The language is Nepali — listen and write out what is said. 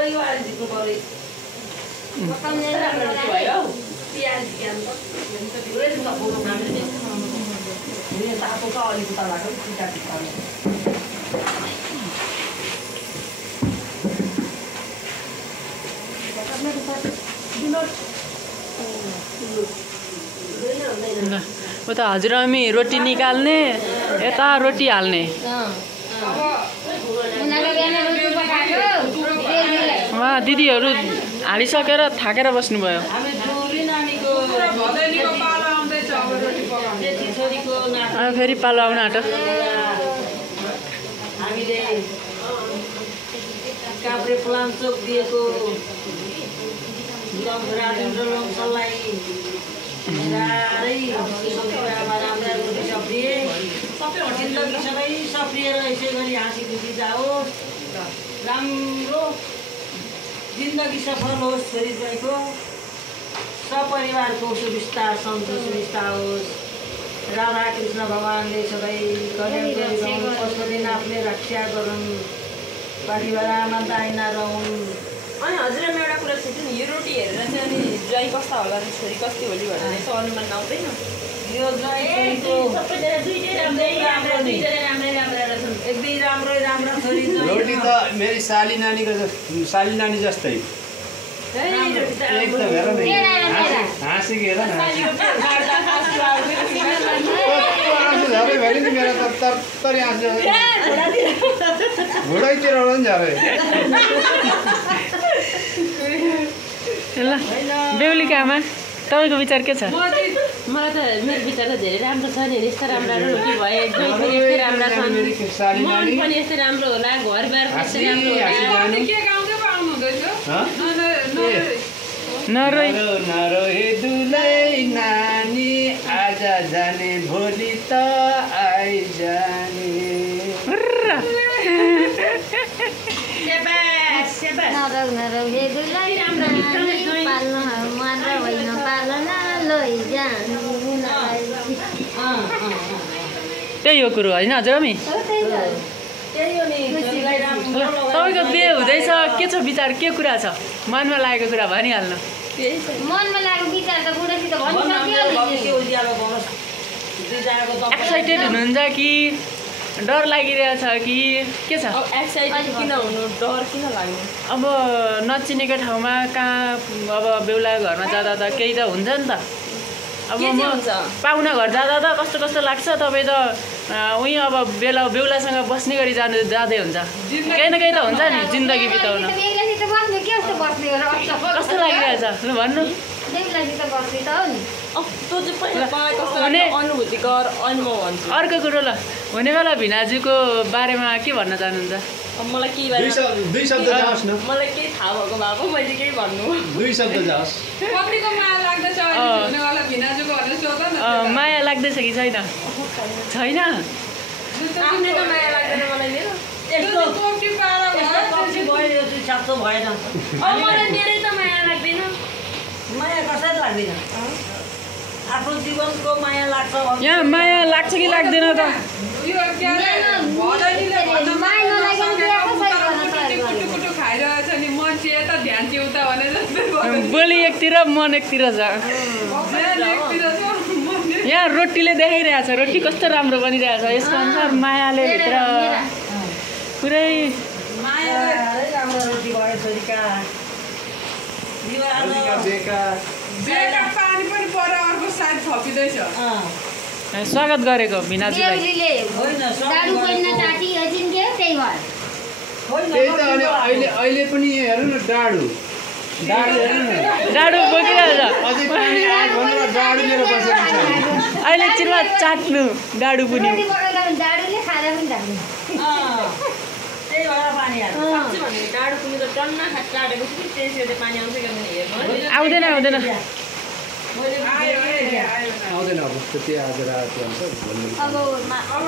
परिवार जित्नु पर्यो प्याज ज्ञान त तातो त अलिक उता लाग्यो टिका टिका उता हजुरआमी रोटी निकाल्ने यता रोटी हाल्ने दिदीहरू हालिसकेर थाकेर बस्नुभयो फेरि पालो आउन आँट्यो हामीले काभ्रे प्लान्चोक दिएको राजेन्द्र लम्सललाई राम्रा रोटी सप्रिए जिन्दगी सबै सप्रिएर यसै गरी हाँसी खुसी जाओस् राम्रो जिन्दगी सफल होस् छोरी ज्वाइँको सपरिवारको सुविस्ता सन्तोष सुविस्ता होस् राधा कृष्ण भगवानले सबै कल्याण गरिरहन् पशुपतिनाथले रक्षा गरून् परिवारमा दाइना रहन् अनि हजुरआमा एउटा कुरा सोध्नु नि यो रोटी हेरेर चाहिँ अनि ज्वाइँ कस्ता होला नि छोरी कस्ती होली भनेर यसो अनुमान आउँदैन यो ज्वाइँको एकदमै राम्रो छोरी रोटी त मेरी साली नानी जस्तै एकदम हेर न हाँसेको हेर न झरे भयो नि मेरो त तरतरी हाँस्यो घुँडैतिर पनि झरे ल बेहुलीको आमा तपाईँको विचार के छ मलाई त मेरो विचार त धेरै राम्रो छ नि यस्तो राम्रो रोटी भए जोइ पनि यस्तै राम्रा छन् मन पनि यस्तै राम्रो होला घरबार यस्तै राम्रो नरो हे दुलै नानी आज जाने भोलि त आइजाने नरौ हे दुलै नानी पाल्नु मन होइन पालन त्यही हो कुरो होइन हजुरआमी तपाईँको बिहे हुँदैछ के छ विचार के कुरा छ मनमा लागेको कुरा भनिहाल्नु मनमा लागेको विचार त बुढासित एक्साइटेड हुनुहुन्छ कि डर लागिरहेछ कि के छ एक्साइटेड किन हुनु डर किन लाग्नु अब नचिनेको ठाउँमा कहाँ अब बेहुला घरमा जाँदा त केही त हुन्छ नि त अब म पाहुना घर जाँदा त कस्तो कस्तो लाग्छ तपाईँ त उहीँ अब बेहुलासँग बस्ने गरी जाँदै हुन्छ केही न केही त हुन्छ नि जिन्दगी बिताउन कस्तो लागिरहेछ ल भन्नु अनुभूति गर अनि म भन्छु अर्को कुरो ल हुने बेला भिनाजुको बारेमा के भन्न चाहनुहुन्छ मलाई के दुई शब्द जाओस् न मलाई केही थाहा भएको भए पो मैले केही भन्नु दुई शब्द जाओस् माया लाग्दैछ कि छैन छैन आफ्नै त माया लाग्दैन मलाई मेरो भएन मलाई मेरै त माया लाग्दैन माया कसैलाई लाग्दैन आफ्नो जीवनको माया लाग्छ यहाँ माया लाग्छ कि लाग्दैन त बोली एकतिर मन एकतिर छ यहाँ रोटीले देखाइरहेछ रोटी कस्तो राम्रो बनिरहेछ यसको अनुसार मायाले भित्र पुरै राम्रो रोटी भयो छोरीका स्वागत गरेको भिनाजुलाई अहिले पनि हेर्नु न डाडु बोकिरहेछ अहिले चिरमा चाट्नु डाडु पनि आउँदैन आउँदैन अब अब